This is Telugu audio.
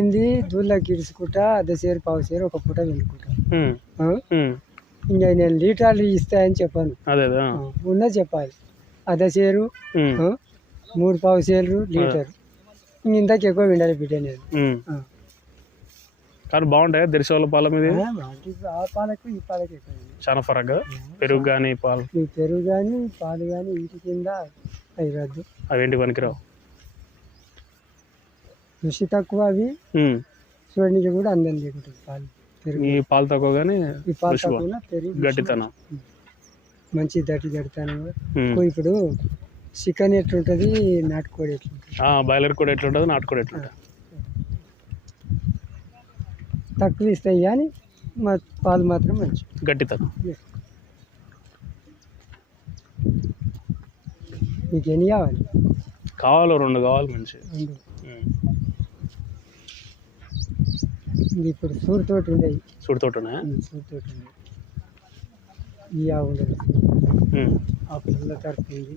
ఏంది దూళ్ళకి ఇడుచుకుంటా అర్ధసేరు పావుసేరు ఒక పూట వండుకుంటా. ఇంకా నేను లీటర్లు ఇస్తాయని చెప్పాను, ఉన్నది చెప్పాలి. అర్ధసేరు 3 పావుసేరు లీటర్, ఇంతకు ఎక్కువ విండాలి బిడ్డ నేను. కానీ బాగుంటాయి దర్శకుల పాల మీద. ఆ పాలకు ఈ పాలకు ఎక్కువ చాలా ఫరక్. పెరుగు కానీ పాలు, పెరుగు కానీ పాలు కానీ ఇంటి కింద అవి రద్దు. అవేంటి పనికిరావు, రుచి తక్కువ, అవి చూడడానికి కూడా అందం లేకుంటుంది. పాలు పెరుగు, ఈ పాలు తక్కువ కానీ ఈ పాలు తక్కువ, పెరుగు గట్టితనం మంచి గట్టితనం. ఇప్పుడు చికెన్ ఎట్లుంటుంది, నాటుకోడి ఎట్లుంటుంది, బాయిలర్ కూడా ఎట్లుంటుంది, నాటుకోడి ఎట్లుంటుంది. తక్కువ ఇస్తాయి కానీ పాలు మాత్రం మంచి గట్టితనం. మీకు ఎన్ని కావాలి? 2 కావాలి మంచి. ఇప్పుడు సూరుతోటి ఉండేవి, సూడుతోటి సూరుతోటి ఉండేవి. ఈ ఆవు ఉండదు, ఆ పిల్లల తరపు ఉంది.